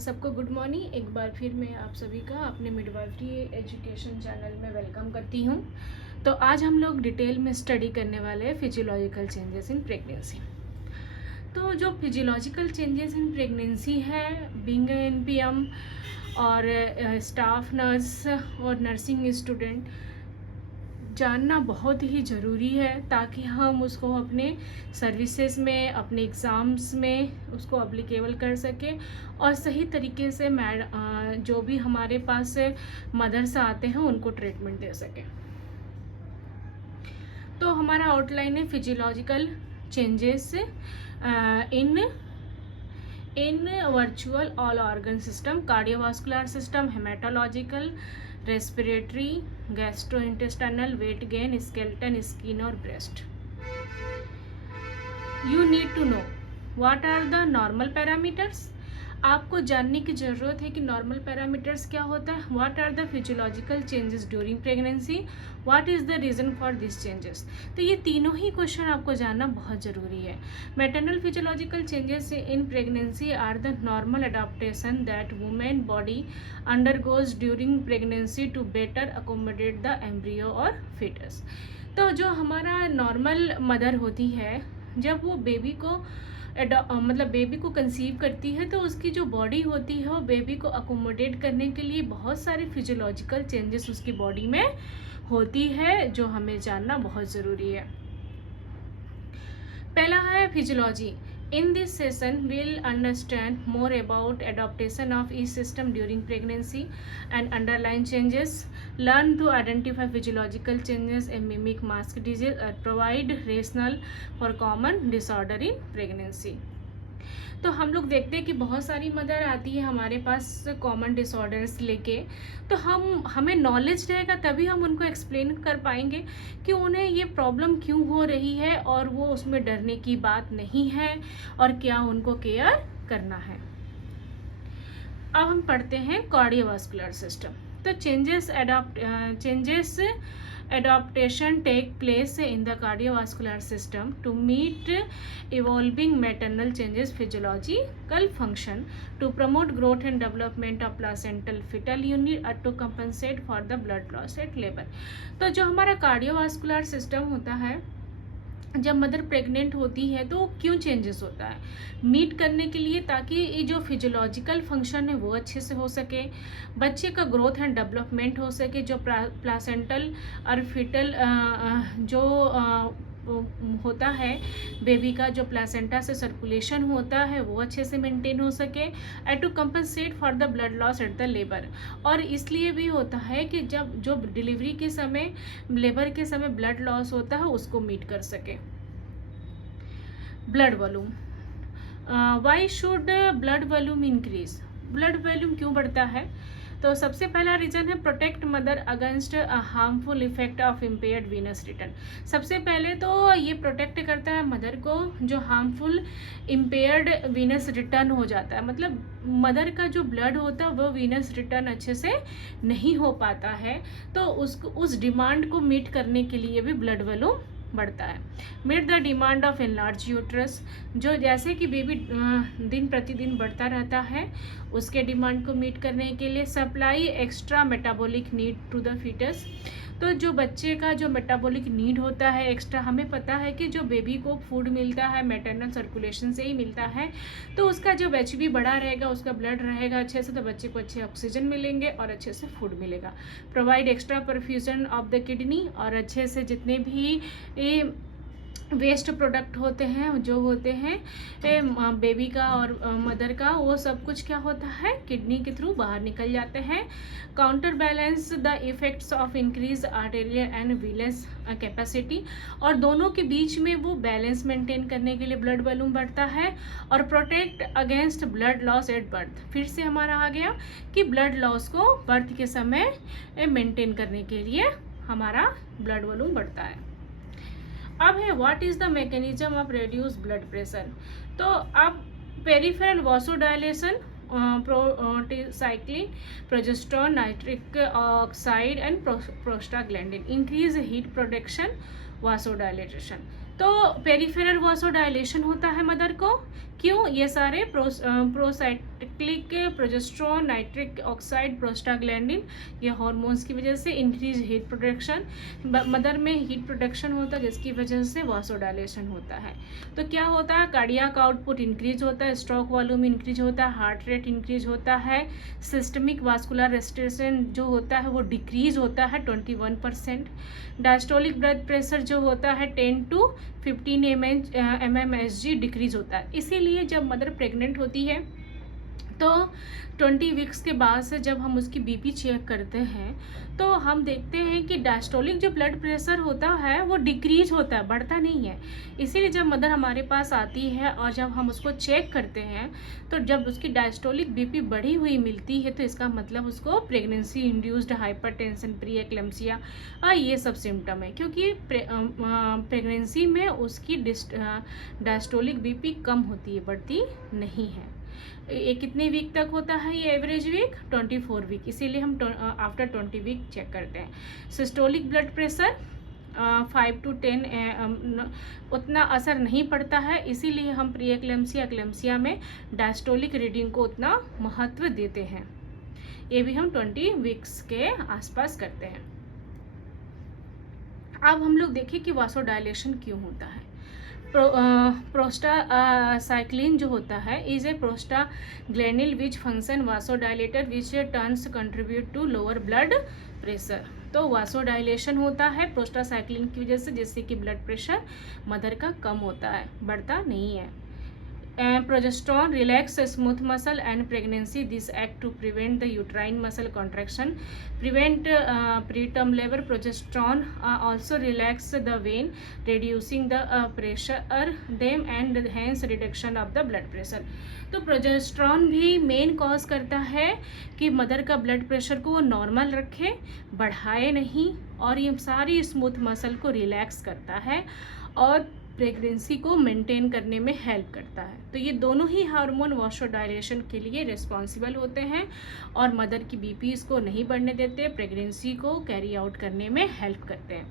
सबको good morning. एक बार फिर मैं आप सभी का अपने मिडवाइफरी एजुकेशन चैनल में वेलकम करती हूँ। तो आज हम लोग डिटेल में स्टडी करने वाले हैं फिजियोलॉजिकल चेंजेस इन प्रेगनेंसी। तो जो फिजियोलॉजिकल चेंजेस इन प्रेगनेंसी है, बीइंग एनपीएम और स्टाफ नर्स और नर्सिंग स्टूडेंट जानना बहुत ही ज़रूरी है, ताकि हम उसको अपने सर्विसेज में, अपने एग्ज़ाम्स में उसको अप्लीकेबल कर सकें और सही तरीके से जो भी हमारे पास मदर्स आते हैं उनको ट्रीटमेंट दे सकें। तो हमारा आउटलाइन है physiological changes in virtual all organ system, cardiovascular system, haematological, respiratory, gastrointestinal, weight gain, skeleton, skin और breast. You need to know what are the normal parameters. आपको जानने की ज़रूरत है कि नॉर्मल पैरामीटर्स क्या होता है। What are the physiological changes during pregnancy, what is the reason for this changes. तो ये तीनों ही क्वेश्चन आपको जानना बहुत ज़रूरी है। Maternal physiological changes in pregnancy are the normal adaptation that women body undergoes during pregnancy to better accommodate the embryo और foetus. तो जो हमारा नॉर्मल मदर होती है, जब वो बेबी को बेबी को कंसीव करती है, तो उसकी जो बॉडी होती है वो बेबी को अकोमोडेट करने के लिए बहुत सारे फिजियोलॉजिकल चेंजेस उसकी बॉडी में होती है, जो हमें जानना बहुत ज़रूरी है। पहला है physiology. In this session, we'll understand more about adaptation of each system during pregnancy and underlying changes, learn to identify physiological changes and mimic mask disease, or provide rationale for common disorder in pregnancy. तो हम लोग देखते हैं कि बहुत सारी mother आती है हमारे पास कॉमन डिसऑर्डर्स लेके। तो हमें नॉलेज रहेगा तभी हम उनको एक्सप्लेन कर पाएंगे कि उन्हें ये प्रॉब्लम क्यों हो रही है, और वो उसमें डरने की बात नहीं है, और क्या उनको केयर करना है। अब हम पढ़ते हैं कार्डियोवास्कुलर सिस्टम। तो changes adaptation take place in the cardiovascular system to meet evolving maternal changes physiological function, to promote growth and development of placental fetal unit, or to compensate for the blood loss at labor. तो जो हमारा cardiovascular system होता है, जब mother pregnant होती है तो क्यों चेंजेस होता है, मीट करने के लिए, ताकि ये जो फिजियोलॉजिकल फंक्शन है वो अच्छे से हो सके, बच्चे का ग्रोथ एंड डेवलपमेंट हो सके, जो प्लासेंटल और फिटल जो होता है बेबी का, जो प्लासेंटा से सर्कुलेशन होता है वो अच्छे से मेंटेन हो सके, and to compensate for the blood loss at the labour. और इसलिए भी होता है कि जब जो डिलीवरी के समय, लेबर के समय ब्लड लॉस होता है उसको मीट कर सके। Blood volume. Why should blood volume increase. Blood volume क्यों बढ़ता है? तो सबसे पहला रीज़न है protect mother against harmful effect of impaired venous return. सबसे पहले तो ये प्रोटेक्ट करता है मदर को, जो हार्मफुल इम्पेयर्ड वीनस रिटर्न हो जाता है, मतलब मदर का जो ब्लड होता है वो वीनस रिटर्न अच्छे से नहीं हो पाता है, तो उस डिमांड को मीट करने के लिए भी ब्लड वॉल्यूम बढ़ता है। Meet the demand of enlarge uterus, जो जैसे कि बेबी दिन प्रतिदिन बढ़ता रहता है, उसके डिमांड को मीट करने के लिए। Supply extra metabolic need to the foetus, तो जो बच्चे का जो मेटाबॉलिक नीड होता है एक्स्ट्रा, हमें पता है कि जो बेबी को फूड मिलता है मैटरनल सर्कुलेशन से ही मिलता है, तो उसका जब एचबी बढ़ा रहेगा, उसका ब्लड रहेगा अच्छे से, तो बच्चे को अच्छे ऑक्सीजन मिलेंगे और अच्छे से फूड मिलेगा। Provide extra perfusion of the kidney, और अच्छे से जितने भी वेस्ट प्रोडक्ट होते हैं, जो होते हैं बेबी का और मदर का, वो सब कुछ क्या होता है किडनी के थ्रू बाहर निकल जाते हैं। Counter balance the effects of increase arterial end Venus capacity, और दोनों के बीच में वो बैलेंस मेंटेन करने के लिए ब्लड वॉल्यूम बढ़ता है। और protect against blood loss at birth, फिर से हमारा आ गया कि ब्लड लॉस को बर्थ के समय मेंटेन करने के लिए हमारा ब्लड वॉल्यूम बढ़ता है। अब है what is the mechanism of reduce blood pressure. तो अब peripheral vasodilation, prostacyclin, progesterone, nitric oxide and prostaglandin increase heat production, vasodilation. तो पेरिफेरल वासोडाइलेशन होता है मदर को, क्यों? ये सारे प्रोसाइक्लिक प्रोजेस्ट्रॉन, नाइट्रिक ऑक्साइड, प्रोस्टाग्लैंडिन, ये हार्मोन्स की वजह से इंक्रीज हीट प्रोडक्शन, मदर में हीट प्रोडक्शन होता है जिसकी वजह से वासोडाइलेशन होता है। तो क्या होता है? कार्डियक आउटपुट इंक्रीज होता है, स्ट्रोक वॉल्यूम इंक्रीज होता है, हार्ट रेट इंक्रीज होता है, सिस्टमिक वास्कुलर रेस्ट्रिक्शन जो होता है वो डिक्रीज होता है 21%, डायस्टोलिक ब्लड प्रेशर जो होता है 10 to 15 mmHg डिक्रीज होता है। इसीलिए जब मदर प्रेग्नेंट होती है तो 20 वीक्स के बाद से जब हम उसकी बीपी चेक करते हैं तो हम देखते हैं कि डायस्टोलिक जो ब्लड प्रेशर होता है वो डिक्रीज होता है, बढ़ता नहीं है। इसीलिए जब मदर हमारे पास आती है और जब हम उसको चेक करते हैं तो जब उसकी डायस्टोलिक बीपी बढ़ी हुई मिलती है तो इसका मतलब उसको pregnancy induced hypertension, pre eclampsia ये सब सिम्टम है, क्योंकि प्रेगनेंसी में उसकी डायस्टोलिक बीपी कम होती है, बढ़ती नहीं है। ये कितने वीक तक होता है? ये एवरेज वीक 24 वीक, इसीलिए हम आफ्टर 20 वीक चेक करते हैं। सिस्टोलिक ब्लड प्रेशर 5 to 10 उतना असर नहीं पड़ता है, इसीलिए हम प्री एक्लेम्सिया, एक्लेम्सिया में डायस्टोलिक रीडिंग को उतना महत्व देते हैं। ये भी हम 20 वीक्स के आसपास करते हैं। अब हम लोग देखें कि वासोडाइलेशन क्यों होता है। प्रोस्टासाइक्लिन जो होता है is a prostaglandin which function vasodilator which turns contribute to lower blood pressure. तो वासोडाइलेशन होता है प्रोस्टासाइक्लिन की वजह से, जिससे कि ब्लड प्रेशर मदर का कम होता है, बढ़ता नहीं है। Progesterone relax smooth muscle and pregnancy. This act to prevent the uterine muscle contraction, prevent preterm labor. Progesterone also relax the vein, reducing the pressure them and hence reduction of the blood pressure. तो progesterone भी main cause करता है कि mother का blood pressure को वो normal रखे, बढ़ाए नहीं, और ये सारी स्मूथ मसल को रिलैक्स करता है और प्रेगनेंसी को मेंटेन करने में हेल्प करता है। तो ये दोनों ही हार्मोन वासोडाइलेशन के लिए रिस्पॉन्सिबल होते हैं और मदर की बीपीज को नहीं बढ़ने देते, प्रेगनेंसी को कैरी आउट करने में हेल्प करते हैं।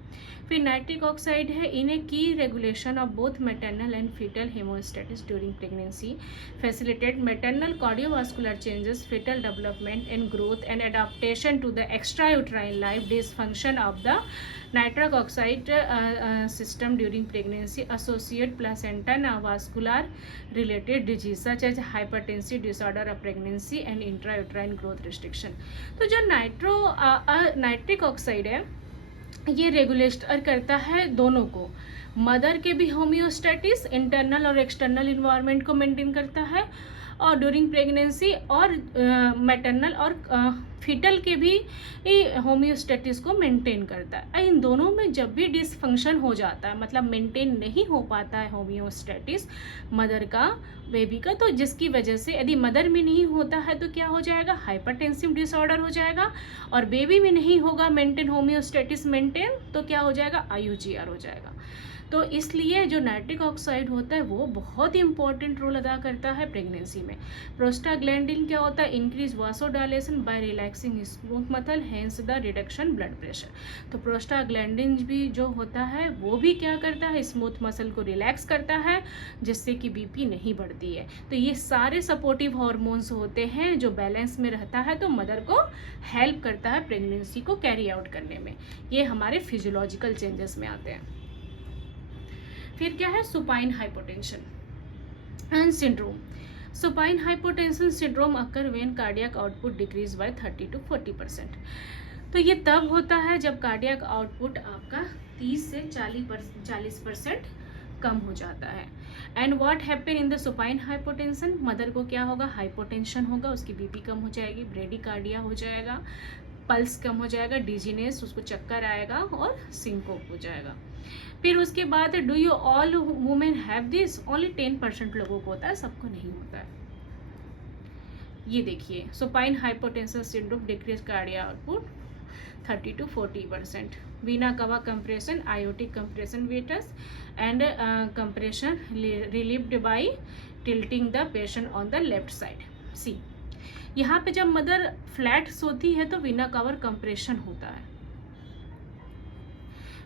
फिर नाइट्रिक ऑक्साइड है, इन्हें की regulation of both maternal and fetal haemostasis during pregnancy, facilitate maternal cardiovascular changes, fetal development and growth and adaptation to the extrauterine life, dysfunction of the nitric oxide system during pregnancy, associate placenta vascular related disease such as hypertensive disorder of pregnancy and intrauterine growth restriction। तो जो nitric oxide है ये regulate करता है दोनों को, mother के भी होम्योस्टेटिस, इंटरनल और एक्सटर्नल इन्वायरमेंट को मेंटेन करता है, और ड्यूरिंग प्रेगनेंसी और मैटरनल और फीटल के भी होम्योस्टेटिस को मेंटेन करता है। इन दोनों में जब भी डिसफंक्शन हो जाता है, मतलब मेंटेन नहीं हो पाता है होम्योस्टेटिस मदर का, बेबी का, तो जिसकी वजह से यदि मदर में नहीं होता है तो क्या हो जाएगा? हाइपरटेंसिव डिसऑर्डर हो जाएगा, और बेबी में नहीं होगा मेंटेन होम्योस्टेटिस मेंटेन तो क्या हो जाएगा? IUGR हो जाएगा। तो इसलिए जो नाइट्रिक ऑक्साइड होता है वो बहुत ही इंपॉर्टेंट रोल अदा करता है प्रेगनेंसी में। प्रोस्टाग्लैंडिन क्या होता है? Increase vasodilation by relaxing smooth muscle, hence the reduction blood pressure. तो प्रोस्टाग्लैंडिन भी जो होता है वो भी क्या करता है? स्मूथ मसल को रिलैक्स करता है, जिससे कि बीपी नहीं बढ़ती है। तो ये सारे सपोर्टिव हार्मोन्स होते हैं जो बैलेंस में रहता है, तो मदर को हेल्प करता है प्रेगनेंसी को कैरी आउट करने में। ये हमारे फिजियोलॉजिकल चेंजेस में आते हैं। फिर क्या है? Supine hypotension and syndrome. Supine hypotension syndrome occur when cardiac output decrease by 30 to 40%। तो ये तब होता है जब कार्डियक आउटपुट आपका 30 से 40% कम हो जाता है। And what happen in the supine hypotension? Mother को क्या होगा? हाइपोटेंशन होगा, उसकी बीपी कम हो जाएगी, ब्रेडिकार्डिया हो जाएगा, पल्स कम हो जाएगा, डिजीनेस, उसको चक्कर आएगा और सिंकोप हो जाएगा। फिर उसके बाद do you all women have this? Only 10% लोगों को होता है, सबको नहीं होता है। ये देखिए, supine hypotension syndrome decrease cardiac output 30 to 40%, vena cava compression, aortic compression weights and compression relieved by tilting the patient on the left side. See, यहाँ पे जब मदर फ्लैट सोती है तो वीना कवर कंप्रेशन होता है,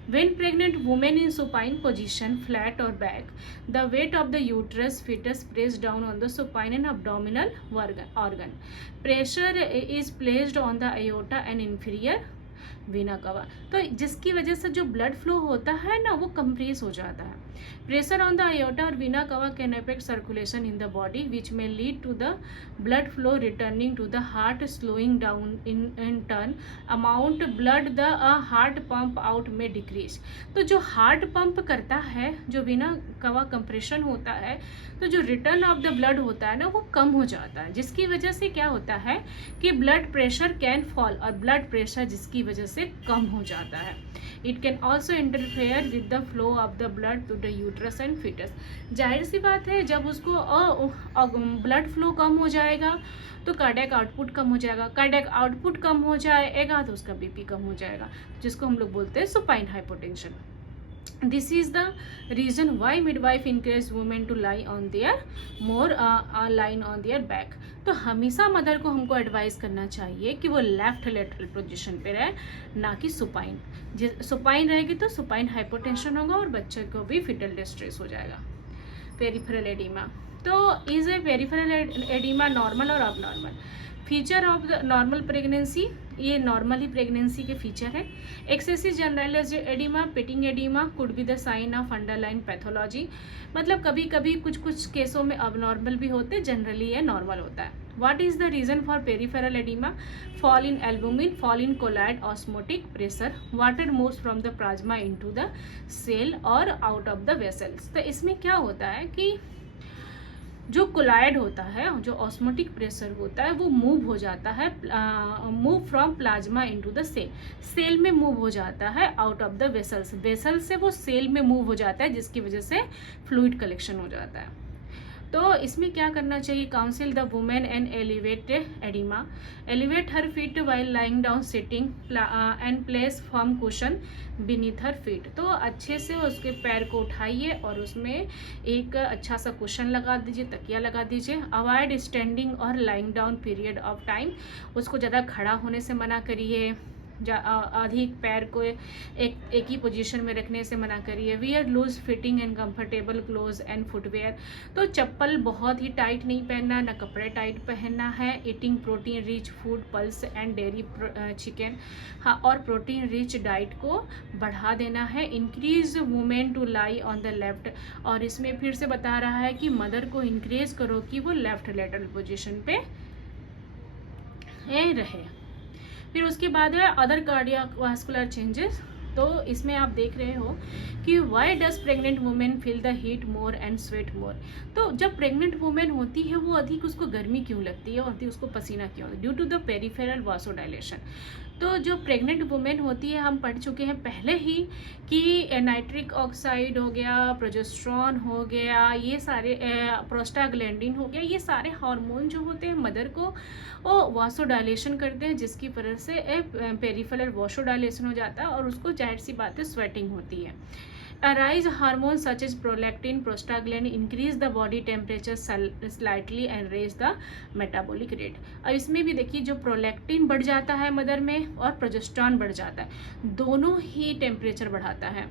When pregnant women in supine position, flat or back, the weight of the uterus fetus pressed down on the supine and abdominal organ. Pressure is placed on the aorta and inferior Veena कवा, तो जिसकी वजह से जो blood flow होता है ना वो कंप्रेस हो जाता है. प्रेशर ऑन द aorta और vena cava can affect circulation in the body which में lead to the blood flow returning to the heart, slowing down in turn amount blood the heart pump out में decrease. तो जो heart pump करता है, जो Veena cava compression होता है, तो जो रिटर्न ऑफ द ब्लड होता है ना वो कम हो जाता है, जिसकी वजह से क्या होता है कि ब्लड प्रेशर कैन फॉल, और ब्लड प्रेशर जिसकी वजह से कम हो जाता है. It can also interfere with the flow of the blood to the uterus and foetus. जाहिर सी बात है, जब उसको ब्लड फ्लो कम हो जाएगा तो कार्डियक आउटपुट कम हो जाएगा. कार्डियक आउटपुट कम हो जाएगा तो उसका बीपी कम हो जाएगा, जिसको हम लोग बोलते हैं supine hypotension. This is the reason why midwife encourage women to lie on their lying on their back. तो हमेशा मदर को हमको एडवाइस करना चाहिए कि वो लेफ्ट लेटरल पोजीशन पे रहे, ना कि सुपाइन. सुपाइन रहेगी तो सुपाइन हाइपोटेंशन होगा और बच्चे को भी फिटल डिस्ट्रेस हो जाएगा. पेरिफेरल एडिमा, तो is a peripheral oedema normal और abnormal? Feature of the normal pregnancy, ये नॉर्मल ही प्रेगनेंसी के फीचर है. Excessive generalised oedema, pitting oedema could be the sign of underline pathology. मतलब कभी कभी कुछ केसों में अब नॉर्मल भी होते, जनरली ये नॉर्मल होता है. What is the reason for peripheral edema? Fall in albumin, fall in colloid osmotic pressure, water moves from the plasma into the cell or out of the vessels. तो इसमें क्या होता है कि जो कोलाइड होता है, जो ऑस्मोटिक प्रेशर होता है, वो मूव हो जाता है, move from plasma into the cell. Cell में मूव हो जाता है out of the vessels. Vessel से वो सेल में मूव हो जाता है, जिसकी वजह से फ्लूइड कलेक्शन हो जाता है. तो इसमें क्या करना चाहिए? Council the women and elevate oedema. Elevate her feet while lying down sitting and place firm cushion beneath her feet. तो अच्छे से उसके पैर को उठाइए और उसमें एक अच्छा सा कुशन लगा दीजिए, तकिया लगा दीजिए. अवॉइड स्टैंडिंग और lying down period of time. उसको ज़्यादा खड़ा होने से मना करिए, अधिक पैर को एक ही पोजीशन में रखने से मना करिए. Wear loose fitting and comfortable clothes and footwear. तो चप्पल बहुत ही टाइट नहीं पहनना, ना कपड़े टाइट पहनना है. Eating protein rich food, pulse and dairy chicken, हाँ, और प्रोटीन रिच डाइट को बढ़ा देना है. Increase women to lie on the left. और इसमें फिर से बता रहा है कि मदर को इंक्रेज करो कि वो लेफ्ट लेटरल पोजीशन पे रहे. फिर उसके बाद है अदर कार्डियोवास्कुलर चेंजेस. तो इसमें आप देख रहे हो कि why does pregnant women feel the heat more and sweat more. तो जब प्रेग्नेंट वुमेन होती है वो अधिक उसको गर्मी क्यों लगती है और अधिक उसको पसीना क्यों होता है? Due to the peripheral vasodilation. तो जो प्रेग्नेंट वुमेन होती है, हम पढ़ चुके हैं पहले ही कि नाइट्रिक ऑक्साइड हो गया, प्रोजेस्टेरॉन हो गया, ये सारे प्रोस्टाग्लैंडिन हो गया, ये सारे हार्मोन जो होते हैं मदर को वो वासोडाइलेशन करते हैं, जिसकी वजह से पेरिफेरल वासोडाइलेशन हो जाता है और उसको जाहिर सी बात है स्वेटिंग होती है. Arise hormones such as prolactin, prostaglandin increase the body temperature slightly and raise the metabolic rate. अब इसमें भी देखिए जो प्रोलैक्टिन बढ़ जाता है मदर में और प्रोजेस्टेरॉन बढ़ जाता है, दोनों ही टेम्परेचर बढ़ाता है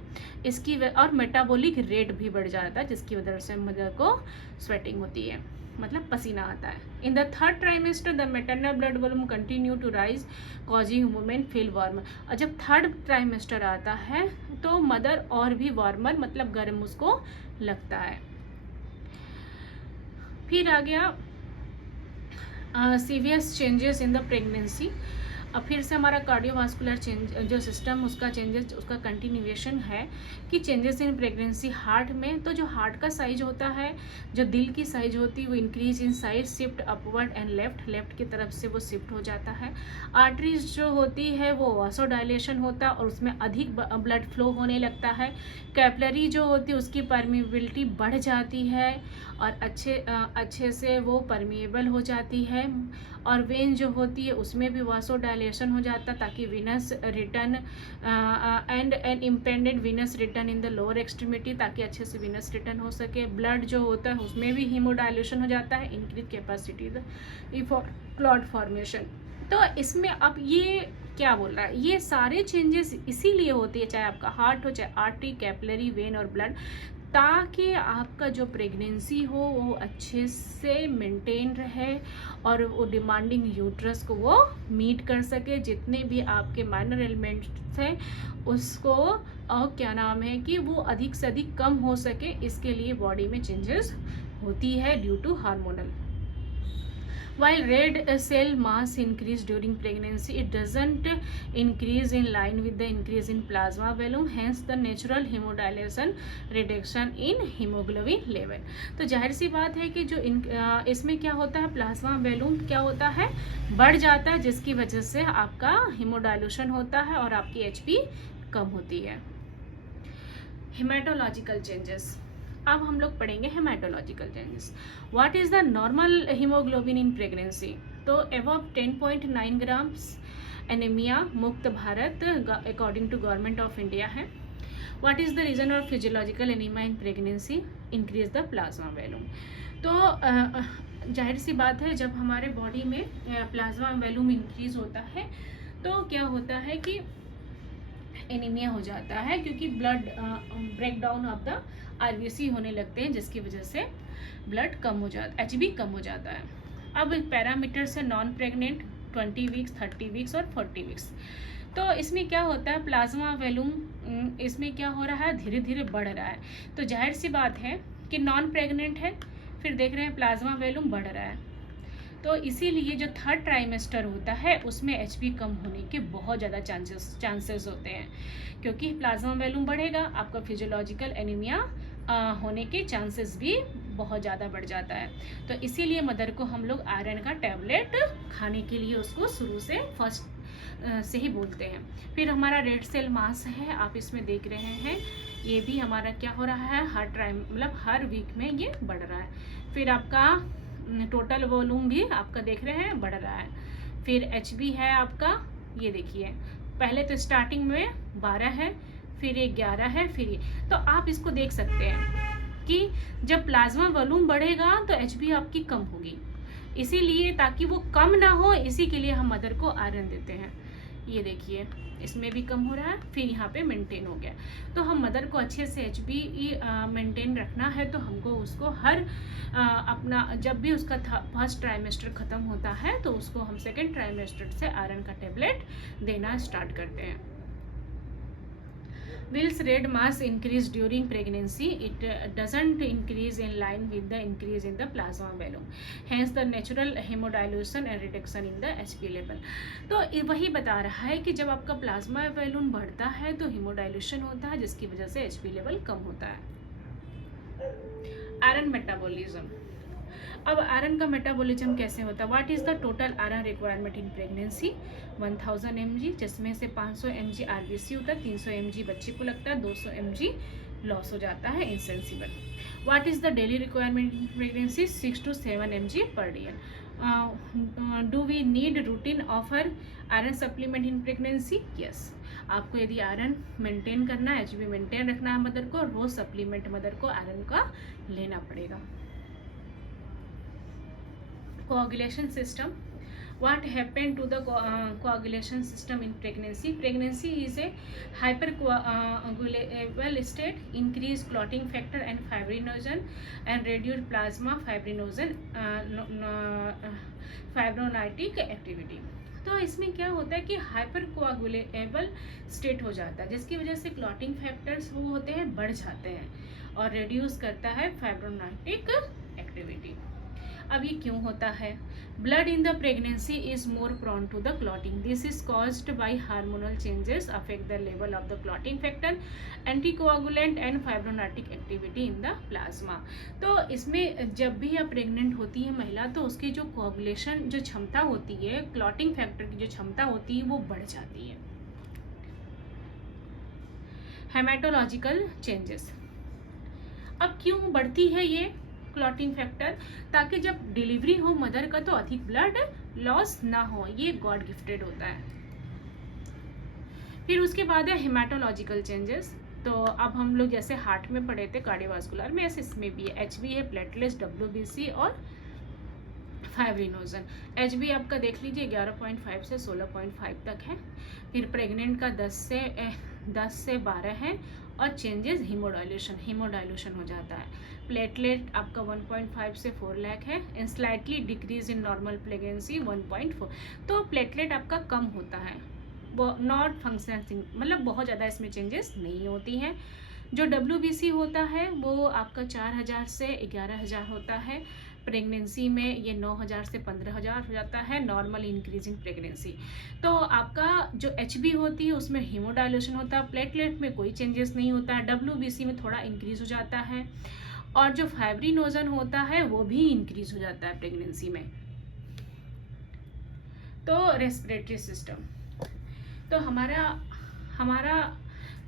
इसकी, और मेटाबॉलिक रेट भी बढ़ जाता है, जिसकी वजह से मदर को स्वेटिंग होती है, मतलब पसीना आता है. In the third trimester the maternal blood volume continue to rise causing women feel warm. और जब थर्ड ट्राइमेस्टर आता है तो मदर और भी वार्मर, मतलब गर्म उसको लगता है. फिर आ गया सीवियस चेंजेस इन द प्रेगनेंसी. अब फिर से हमारा कार्डियोवास्कुलर चेंज जो सिस्टम उसका चेंजेस, उसका कंटिन्यूएशन है कि चेंजेस इन प्रेगनेंसी. हार्ट में तो जो हार्ट का साइज होता है, जो दिल की साइज होती है, वो increase in size, shift upward and left की तरफ से वो शिफ्ट हो जाता है. आर्टरीज जो होती है वो वासोडाइलेशन होता है और उसमें अधिक ब्लड फ्लो होने लगता है. कैपिलरी जो होती है उसकी परमिएबिलिटी बढ़ जाती है और अच्छे से वो परमिएबल हो जाती है. और वेन जो होती है उसमें भी वासोडाइलेशन हो जाता है, ताकि venous return and an impeded venous return in the lower extremity, ताकि अच्छे से विनस रिटर्न हो सके. ब्लड जो होता है उसमें भी हीमोडाइलेशन हो जाता है, increase capacity the clot formation. तो इसमें अब ये क्या बोल रहा है। ये सारे चेंजेस इसीलिए होती है, चाहे आपका हार्ट हो, चाहे आर्टरी, कैपिलरी, वेन और ब्लड, ताकि आपका जो प्रेगनेंसी हो वो अच्छे से मेंटेन रहे और वो डिमांडिंग यूट्रस को वो मीट कर सके, जितने भी आपके माइनर एलिमेंट्स हैं उसको, और क्या नाम है कि वो अधिक से अधिक कम हो सके। इसके लिए बॉडी में चेंजेस होती है due to hormonal. While red cell mass increase during pregnancy, it doesn't increase in line with the increase in plasma volume, hence the natural hemodilution reduction in hemoglobin level। तो जाहिर सी बात है कि जो इसमें क्या होता है, प्लाज्मा वॉल्यूम क्या होता है, बढ़ जाता है, जिसकी वजह से आपका हेमोडाइल्यूशन होता है और आपकी HP कम होती है। हेमाटोलॉजिकल चेंजेस, अब हम लोग पढ़ेंगे haematological changes. What is the normal haemoglobin in pregnancy? तो अबव 10.9 ग्राम्स एनीमिया मुक्त Bharat according to government of India है। What is the reason of physiological anaemia in pregnancy? Increase the plasma volume. तो जाहिर सी बात है, जब हमारे बॉडी में प्लाज्मा वॉल्यूम इंक्रीज होता है तो क्या होता है कि एनीमिया हो जाता है, क्योंकि blood break down of the RBC होने लगते हैं, जिसकी वजह से ब्लड कम हो जाता है, HB कम हो जाता है। अब पैरामीटर से नॉन प्रेग्नेंट 20 वीक्स, 30 वीक्स और 40 वीक्स। तो इसमें क्या होता है, प्लाज्मा वॉल्यूम इसमें क्या हो रहा है, धीरे धीरे बढ़ रहा है। तो जाहिर सी बात है कि नॉन प्रेग्नेंट है, फिर देख रहे हैं प्लाज्मा वॉल्यूम बढ़ रहा है, तो इसीलिए जो थर्ड ट्राइमेस्टर होता है उसमें HP कम होने के बहुत ज़्यादा चांसेस होते हैं, क्योंकि प्लाज्मा वॉल्यूम बढ़ेगा, आपका फिजियोलॉजिकल एनीमिया होने के चांसेस भी बहुत ज़्यादा बढ़ जाता है। तो इसीलिए मदर को हम लोग आयरन का टैबलेट खाने के लिए उसको शुरू से फर्स्ट से ही बोलते हैं। फिर हमारा रेड सेल मास है, आप इसमें देख रहे हैं, ये भी हमारा क्या हो रहा है, हर वीक में ये बढ़ रहा है। फिर आपका टोटल वॉल्यूम भी आपका देख रहे हैं बढ़ रहा है। फिर HB है आपका, ये देखिए, पहले तो स्टार्टिंग में 12 है, फिर ये 11 है, फिर ये, तो आप इसको देख सकते हैं कि जब प्लाज्मा वॉल्यूम बढ़ेगा तो HB आपकी कम होगी, इसीलिए ताकि वो कम ना हो, इसी के लिए हम मदर को आयरन देते हैं। ये देखिए, इसमें भी कम हो रहा है, फिर यहाँ पे मेंटेन हो गया। तो हम मदर को अच्छे से HB मेंटेन रखना है, तो हमको उसको हर अपना जब भी उसका फर्स्ट ट्राइमेस्टर ख़त्म होता है तो उसको हम सेकेंड ट्राइमेस्टर से आयरन का टेबलेट देना स्टार्ट करते हैं। Whilst red mass increase during pregnancy, it doesn't increase in line with the increase in the plasma volume. Hence the natural hemodilution and reduction in the HP level. तो वही बता रहा है कि जब आपका प्लाज्मा वॉल्यूम बढ़ता है तो हेमोडाइल्यूशन होता है, जिसकी वजह से HP लेवल कम होता है। आयरन मेटाबॉलिज्म, अब आयरन का मेटाबॉलिज्म कैसे होता है? What is the total iron requirement in pregnancy? 1000 mg, जिसमें से 500 mg RBC होता है, 300 mg बच्चे को लगता है, 200 mg लॉस हो जाता है insensible. What is the daily requirement in pregnancy? 6 to 7 mg per day. Do we need routine offer iron supplement in pregnancy? Yes, आपको यदि आयरन मेंटेन करना है, HB मेंटेन रखना है मदर को, रोज सप्लीमेंट मदर को आयरन का लेना पड़ेगा। Coagulation system, what happened to the coagulation system in pregnancy? Pregnancy is a hypercoagulable state, increased clotting factor and fibrinogen and reduced plasma fibrinogen fibrinolytic activity। तो इसमें क्या होता है कि हाइपर कोआगुलेबल स्टेट हो जाता है, जिसकी वजह से क्लॉटिंग फैक्टर्स वो होते हैं बढ़ जाते हैं और रिड्यूस करता है फाइब्रोनाइटिक एक्टिविटी। अब ये क्यों होता है? Blood in the pregnancy is more prone to the clotting, this is caused by hormonal changes affect the level of the clotting factor, anticoagulant and fibrinolytic activity in the plasma. तो इसमें जब भी आप प्रेग्नेंट होती है महिला, तो उसकी जो कोआगुलेशन जो क्षमता होती है, क्लॉटिंग फैक्टर की जो क्षमता होती है वो बढ़ जाती है। हेमाटोलॉजिकल चेंजेस, अब क्यों बढ़ती है ये क्लॉटिंग फैक्टर? ताकि जब डिलीवरी हो मदर का तो अधिक ब्लड लॉस ना हो, ये गॉड गिफ्टेड होता है। फिर उसके बाद है हेमाटोलॉजिकल चेंजेस। तो अब हम लोग जैसे हार्ट में पढ़े थे कार्डियोवास्कुलर में, ऐसे इसमें भी है, HB है, प्लेटलेट्स, WBC और फाइब्रिनोजन। एच बी आपका देख लीजिए 11.5 से 16.5 तक है। फिर प्रेग्नेंट का 10 से 12 है। और चेंजेस हीमोडाइल्यूशन हो जाता है। प्लेटलेट आपका 1.5 से 4 लाख है। And slightly decrease in normal pregnancy 1.4। तो प्लेटलेट आपका कम होता है, नॉट फंक्शनिंग, मतलब बहुत ज़्यादा इसमें चेंजेस नहीं होती हैं। जो WBC होता है वो आपका 4000 से 11000 होता है। प्रेगनेंसी में ये 9000 से 15000 हो जाता है, नॉर्मल इंक्रीजिंग प्रेगनेंसी। तो आपका जो HB होती है उसमें हीमोडाइल्यूशन होता है, प्लेटलेट में कोई चेंजेस नहीं होता है, WBC में थोड़ा इंक्रीज हो जाता है। और जो फाइब्रिनोजन होता है वो भी इंक्रीज हो जाता है प्रेगनेंसी में। तो रेस्पिरेटरी सिस्टम, तो हमारा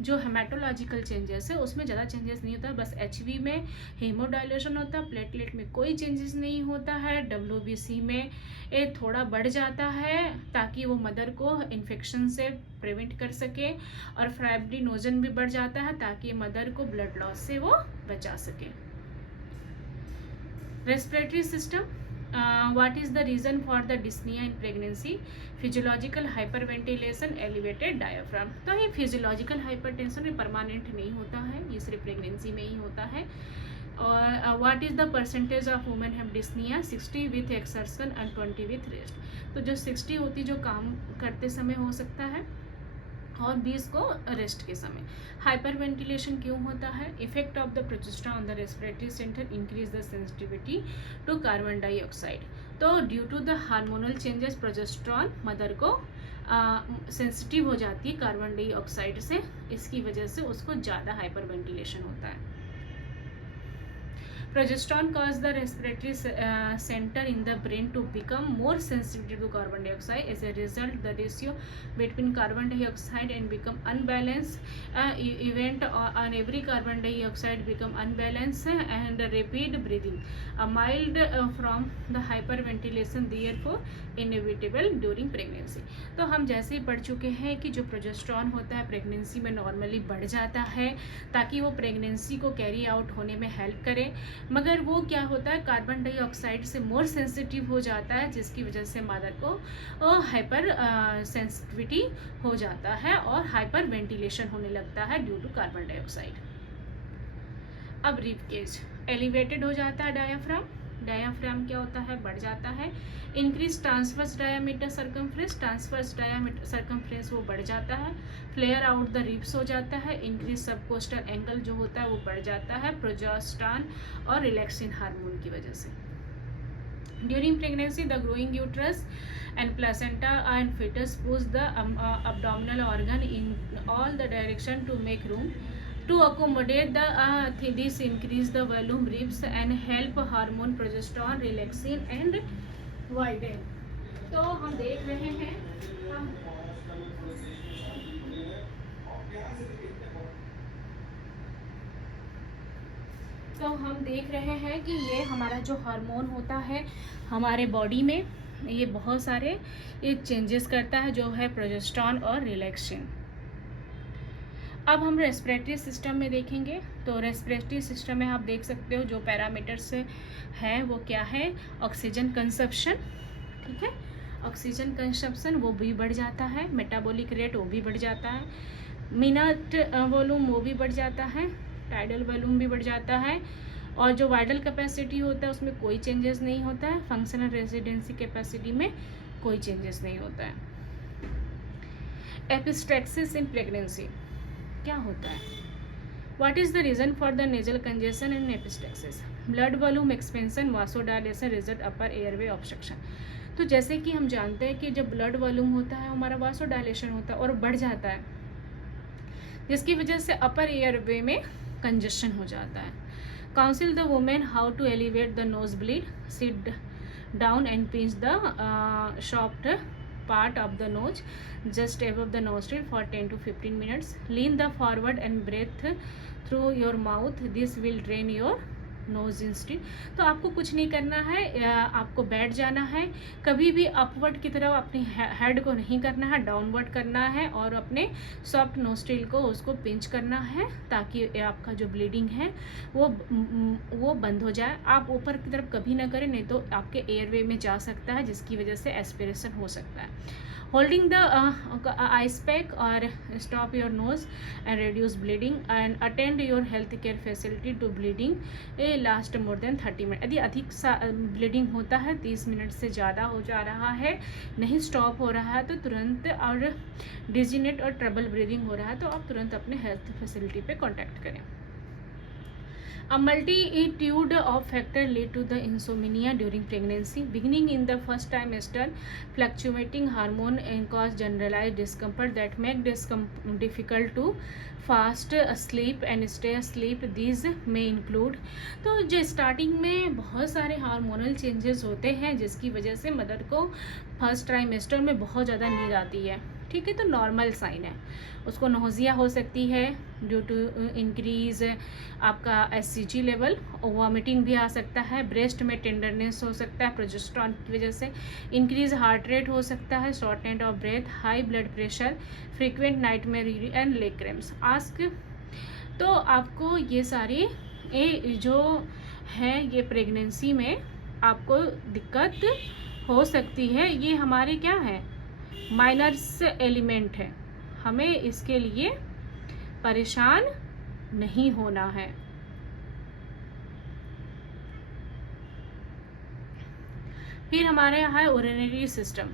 जो हेमाटोलॉजिकल चेंजेस है उसमें ज़्यादा चेंजेस नहीं होता है। बस HB में हीमोडाइल्यूशन होता है, प्लेटलेट में कोई चेंजेस नहीं होता है, WBC में ये थोड़ा बढ़ जाता है ताकि वो मदर को इन्फेक्शन से प्रिवेंट कर सके। और फाइब्रिनोजन भी बढ़ जाता है ताकि मदर को ब्लड लॉस से वो बचा सके। Respiratory system, what is the reason for the dyspnea in pregnancy? Physiological hyperventilation, elevated diaphragm. तो ये फिजियोलॉजिकल हाइपरटेंशन में परमानेंट नहीं होता है, ये सिर्फ प्रेगनेंसी में ही होता है। और what is the percentage of women have dyspnoea? 60 with exertion and 20 with rest. तो जो 60 होती जो काम करते समय हो सकता है और 20 को रेस्ट के समय। हाइपरवेंटिलेशन क्यों होता है? Effect of the progesterone on the respiratory centre increase the sensitivity to carbon dioxide. तो due to the hormonal changes progesterone mother को सेंसिटिव हो जाती है कार्बन डाइऑक्साइड से, इसकी वजह से उसको ज़्यादा हाइपरवेंटिलेशन होता है। Progesterone causes the respiratory center in the brain to become more sensitive to carbon dioxide. As a result, the ratio between carbon dioxide and become unbalanced. Event on every carbon dioxide become unbalanced and rapid breathing. A mild from the hyperventilation therefore inevitable during pregnancy. तो हम जैसे ही पढ़ चुके हैं कि जो progesterone होता है प्रेगनेंसी में नॉर्मली बढ़ जाता है ताकि वो प्रेगनेंसी को कैरी आउट होने में हेल्प करे, मगर वो क्या होता है कार्बन डाइऑक्साइड से मोर सेंसिटिव हो जाता है, जिसकी वजह से मदर को हाइपर सेंसिटिविटी हो जाता है और हाइपर वेंटिलेशन होने लगता है ड्यू टू कार्बन डाइऑक्साइड। अब रिब केज एलिवेटेड हो जाता है। डायाफ्राम क्या होता है? बढ़ जाता है। Increase transverse diameter circumference, transverse diameter circumference वो बढ़ जाता है। फ्लेयर आउट द रिब्स हो जाता है। इंक्रीज सबकोस्टल एंगल जो होता है वो बढ़ जाता है प्रोजेस्टेरॉन और रिलैक्सिन हार्मोन की वजह से। During pregnancy the growing uterus and placenta and fetus push the abdominal organ in all the direction to make room to accommodate the this increase the volume ribs and help hormone progesterone relaxin and widen। तो हम देख रहे हैं कि ये हमारा जो hormone होता है हमारे बॉडी में ये बहुत सारे ये चेंजेस करता है जो है प्रोजेस्टेरॉन और रिलैक्सिन। अब हम रेस्पिरेटरी सिस्टम में देखेंगे। तो रेस्पिरेटरी सिस्टम में आप देख सकते हो जो पैरामीटर्स है वो क्या है? ऑक्सीजन कंजप्शन, ठीक है, ऑक्सीजन कंजप्शन वो भी बढ़ जाता है। मेटाबॉलिक रेट वो भी बढ़ जाता है। मिनट वॉल्यूम वो भी बढ़ जाता है। टाइडल वॉल्यूम भी बढ़ जाता है। और जो वाइटल कैपेसिटी होता है उसमें कोई चेंजेस नहीं होता है। फंक्शनल रेजिडेंसी कैपेसिटी में कोई चेंजेस नहीं होता है। एपिस्टैक्सिस इन प्रेगनेंसी क्या होता है? What is the reason for the nasal congestion and epistaxis? Blood volume expansion, vasodilation, result upper airway obstruction. तो जैसे कि हम जानते हैं कि जब ब्लड वॉल्यूम होता है हमारा वासोडाइलेशन होता है और बढ़ जाता है, जिसकी वजह से अपर एयरवे में कंजेशन हो जाता है। Counsel the woman how to elevate the nosebleed. Sit down and pinch the soft part of the nose just above the nostril for 10 to 15 minutes. Lean the forward and breathe through your mouth. This will drain your nose instead. तो आपको कुछ नहीं करना है, आपको बैठ जाना है, कभी भी अपवर्ड की तरफ अपनी हेड को नहीं करना है, डाउनवर्ड करना है और अपने सॉफ्ट नोस्ट्रिल को उसको पिंच करना है ताकि आपका जो ब्लीडिंग है वो बंद हो जाए। आप ऊपर की तरफ कभी ना करें, नहीं तो आपके एयरवे में जा सकता है जिसकी वजह से एस्पिरेशन हो सकता है। Holding the ice pack or stop your nose and reduce bleeding and attend your health care facility to bleeding last more than 30 minute. यदि अधिक ब्लीडिंग होता है, 30 मिनट से ज़्यादा हो जा रहा है, नहीं स्टॉप हो रहा है तो तुरंत, और डिजीनेट और ट्रबल ब्रीदिंग हो रहा है तो आप तुरंत अपने हेल्थ फैसिलिटी पे कांटेक्ट करें। A multitude of factors lead to the insomnia during pregnancy, beginning in the first trimester. Fluctuating hormone and cause generalized discomfort that make difficult to fast asleep and stay asleep. These may include, तो जो starting में बहुत सारे hormonal changes होते हैं जिसकी वजह से मदर को फर्स्ट ट्राइमेस्टर में बहुत ज़्यादा नींद आती है, ठीक है, तो नॉर्मल साइन है। उसको नोजिया हो सकती है ड्यू टू इंक्रीज आपका SCG लेवल, वॉमिटिंग भी आ सकता है, ब्रेस्ट में टेंडरनेस हो सकता है प्रोजेस्टेरॉन की वजह से, इंक्रीज हार्ट रेट हो सकता है, shortness of breath, high blood pressure, frequent nightmare and leg cramps. Ask, तो आपको ये सारी जो है ये प्रेगनेंसी में आपको दिक्कत हो सकती है, ये हमारे क्या है, माइनर्स एलिमेंट है, हमें इसके लिए परेशान नहीं होना है। फिर हमारे यहाँ है urinary system.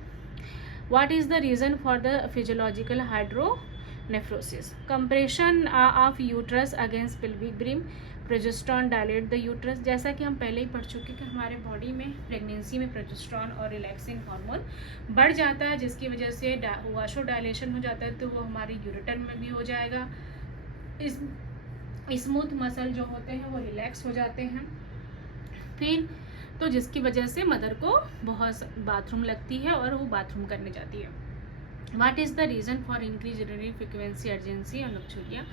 What is the reason for the physiological hydronephrosis? Compression of uterus against pelvic brim, progesterone dilate the uterus. जैसा कि हम पहले ही पढ़ चुके कि हमारे बॉडी में प्रेगनेंसी में प्रोजेस्टेरॉन और रिलैक्सिंग हार्मोन बढ़ जाता है जिसकी वजह से वाशो डायलेशन हो जाता है, तो वो हमारे यूरेटर में भी हो जाएगा। स्मूथ मसल जो होते हैं वो रिलैक्स हो जाते हैं, फिर तो जिसकी वजह से मदर को बहुत बाथरूम लगती है और वो बाथरूम करने जाती है। What is the reason for increase urinary frequency, urgency और nocturia?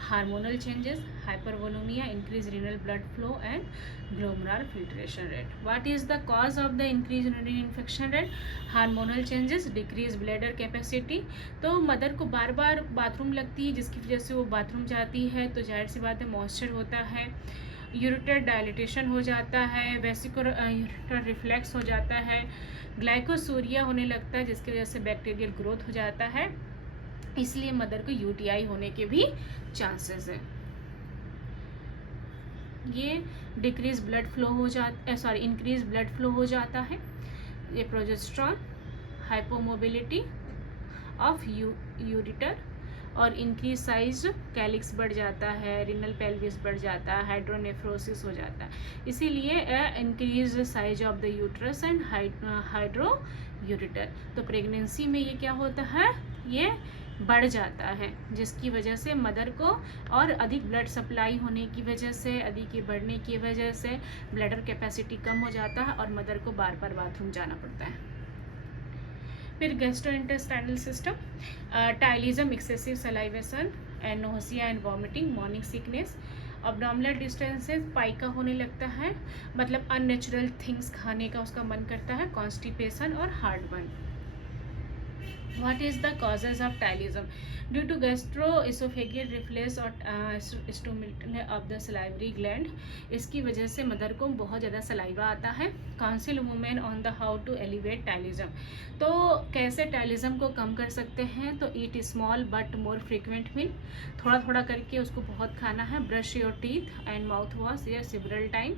Hormonal changes, hypervolaemia, increase renal blood flow and glomerular filtration rate. What is the cause of the increase urinary infection rate? Hormonal changes, decrease bladder capacity. तो mother को बार बार bathroom लगती है जिसकी वजह से वो बाथरूम जाती है, तो जाहिर सी बात है मॉइस्चर होता है, यूरेटर डायलिटेशन हो जाता है, वेसिकुलर यूरेटर रिफ्लेक्स हो जाता है, ग्लाइकोसूरिया होने लगता है जिसकी वजह से बैक्टीरियल ग्रोथ हो जाता है, इसलिए मदर को UTI होने के भी चांसेस है। ये डिक्रीज ब्लड फ्लो हो जाता इंक्रीज ब्लड फ्लो हो जाता है, ये प्रोजेस्टेरॉन, हाइपोमोबिलिटी ऑफ यूरेटर और इंक्रीज साइज कैलिक्स बढ़ जाता है, रिनल पेल्विस बढ़ जाता है, हाइड्रोनेफ्रोसिस हो जाता है, इसीलिए increase size of the uterus and hydro ureter. तो प्रेगनेंसी में ये क्या होता है, ये बढ़ जाता है जिसकी वजह से मदर को, और अधिक ब्लड सप्लाई होने की वजह से, अधिक ये बढ़ने की वजह से ब्लडर कैपेसिटी कम हो जाता है और मदर को बार बार बाथरूम जाना पड़ता है। फिर gastrointestinal system, ptyalism, excessive salivation and nausea and vomiting, morning sickness, abdominal distensions, pica होने लगता है, मतलब अननेचुरल थिंग्स खाने का उसका मन करता है, कॉन्स्टिपेशन और heartburn. What is the causes of Tylism? Due to gastroesophageal reflux और stimulation of the salivary gland, इसकी वजह से मदर को बहुत ज़्यादा सलाइवा आता है। Council women on the how to elevate ptyalism, तो कैसे टाइलिज्म को कम कर सकते हैं? तो eat small but more frequent meal, थोड़ा थोड़ा करके उसको बहुत खाना है, brush your teeth and mouth wash या several time,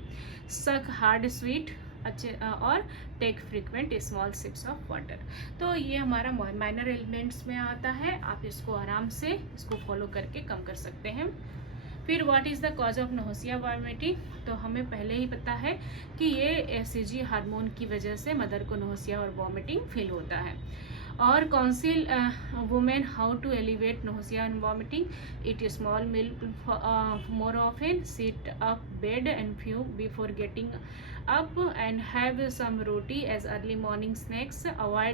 suck hard sweet अच्छे, और take frequent small sips of water. तो ये हमारा माइनर एलिमेंट्स में आता है, आप इसको आराम से इसको फॉलो करके कम कर सकते हैं। फिर what is the cause of nausea vomiting? तो हमें पहले ही पता है कि ये SCG हार्मोन की वजह से मदर को नोसिया और वॉमिटिंग फील होता है। और council women how to alleviate nausea and vomiting, eat small meal more often, sit up bed and fume before getting up and have some roti as early morning snacks, avoid